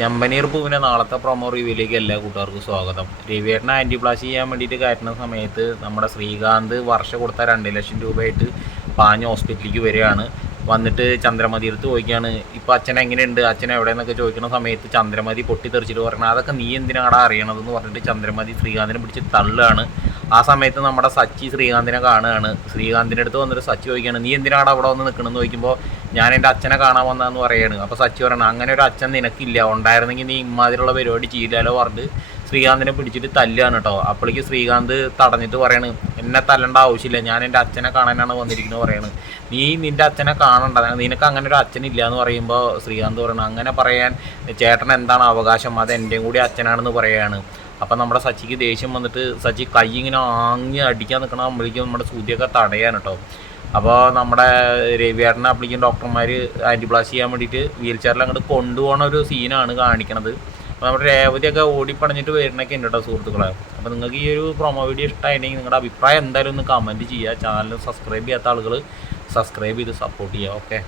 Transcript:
ചെമ്പനീർ പൂവിൻ്റെ നാളത്തെ പ്രൊമോ റിവ്യൂയിലേക്ക് എല്ലാ കൂട്ടുകാർക്കും സ്വാഗതം. രവിയേട്ടനെ ആൻറ്റിപ്ലാസ്റ്റ് ചെയ്യാൻ വേണ്ടിയിട്ട് കയറ്റുന്ന സമയത്ത് നമ്മുടെ ശ്രീകാന്ത് വർഷം കൊടുത്ത 2 ലക്ഷം രൂപയായിട്ട് പാഞ്ഞ് ഹോസ്പിറ്റലിലേക്ക് വരികയാണ്. വന്നിട്ട് ചന്ദ്രമതിയെടുത്ത് ചോദിക്കുകയാണ്, ഇപ്പോൾ അച്ഛൻ എങ്ങനെയുണ്ട്, അച്ഛൻ എവിടെയെന്നൊക്കെ ചോദിക്കുന്ന സമയത്ത് ചന്ദ്രമതി പൊട്ടിത്തെറിച്ചിട്ട് പറഞ്ഞാൽ അതൊക്കെ നീ എന്തിനാണ് അറിയണതെന്ന് പറഞ്ഞിട്ട് ചന്ദ്രമതി ശ്രീകാന്തിനെ പിടിച്ച് തള്ളുകയാണ്. ആ സമയത്ത് നമ്മുടെ സച്ചി ശ്രീകാന്തിനെ കാണുകയാണ്. ശ്രീകാന്തിൻ്റെ അടുത്ത് വന്നിട്ട് സച്ചി ചോദിക്കുകയാണ്, നീ എന്തിനാണ് അവിടെ വന്ന് നിൽക്കണമെന്ന് ചോദിക്കുമ്പോൾ ഞാൻ എൻ്റെ അച്ഛനെ കാണാൻ വന്നതെന്ന് പറയുകയാണ്. അപ്പോൾ സച്ചി പറയണം, അങ്ങനെ ഒരു അച്ഛൻ നിനക്കില്ല, ഉണ്ടായിരുന്നെങ്കിൽ നീ ഇമാതിരിയുള്ള പരിപാടി ചെയ്യില്ലല്ലോ പറഞ്ഞിട്ട് ശ്രീകാന്തിനെ പിടിച്ചിട്ട് തല്ലുകയാണ് കേട്ടോ. അപ്പോഴേക്ക് ശ്രീകാന്ത് തടഞ്ഞിട്ട് പറയാണ്, എന്നെ തല്ലേണ്ട ആവശ്യമില്ല, ഞാൻ എൻ്റെ അച്ഛനെ കാണാനാണ് വന്നിരിക്കുന്നത് പറയാണ്. നീ നിൻ്റെ അച്ഛനെ കാണണ്ട, നിനക്ക് അങ്ങനെ ഒരു അച്ഛനില്ല എന്ന് പറയുമ്പോൾ ശ്രീകാന്ത് പറയണം, അങ്ങനെ പറയാൻ ചേട്ടൻ എന്താണ് അവകാശം, അത് എൻ്റെയും കൂടി അച്ഛനാണെന്ന് പറയുകയാണ്. അപ്പം നമ്മുടെ സച്ചിക്ക് ദേഷ്യം വന്നിട്ട് സച്ചി കൈ ഇങ്ങനെ ആങ്ങി അടിക്കാൻ നിൽക്കണം അപ്പോഴേക്കും നമ്മുടെ സൂചിയൊക്കെ തടയാൻ കേട്ടോ. അപ്പോൾ നമ്മുടെ രവിയേട്ടനെ അപ്പോഴേക്കും ഡോക്ടർമാർ ആൻറ്റിപ്ലാസ്റ്റ് ചെയ്യാൻ വേണ്ടിയിട്ട് വീൽ ചെയറിൽ അങ്ങോട്ട് കൊണ്ടുപോകുന്ന ഒരു സീനാണ് കാണിക്കണത്. അപ്പോൾ നമ്മുടെ രേവതിയൊക്കെ ഓടിപ്പടഞ്ഞിട്ട് വരുന്നൊക്കെ ഉണ്ട് കേട്ടോ സുഹൃത്തുക്കളെ. അപ്പോൾ നിങ്ങൾക്ക് ഈ ഒരു പ്രൊമോ വീഡിയോ ഇഷ്ടമായിട്ടുണ്ടെങ്കിൽ നിങ്ങളുടെ അഭിപ്രായം എന്തായാലും ഒന്ന് കമൻറ്റ് ചെയ്യുക. ചാനൽ സബ്സ്ക്രൈബ് ചെയ്യാത്ത ആളുകൾ സബ്സ്ക്രൈബ് ചെയ്ത് സപ്പോർട്ട് ചെയ്യുക. ഓക്കെ.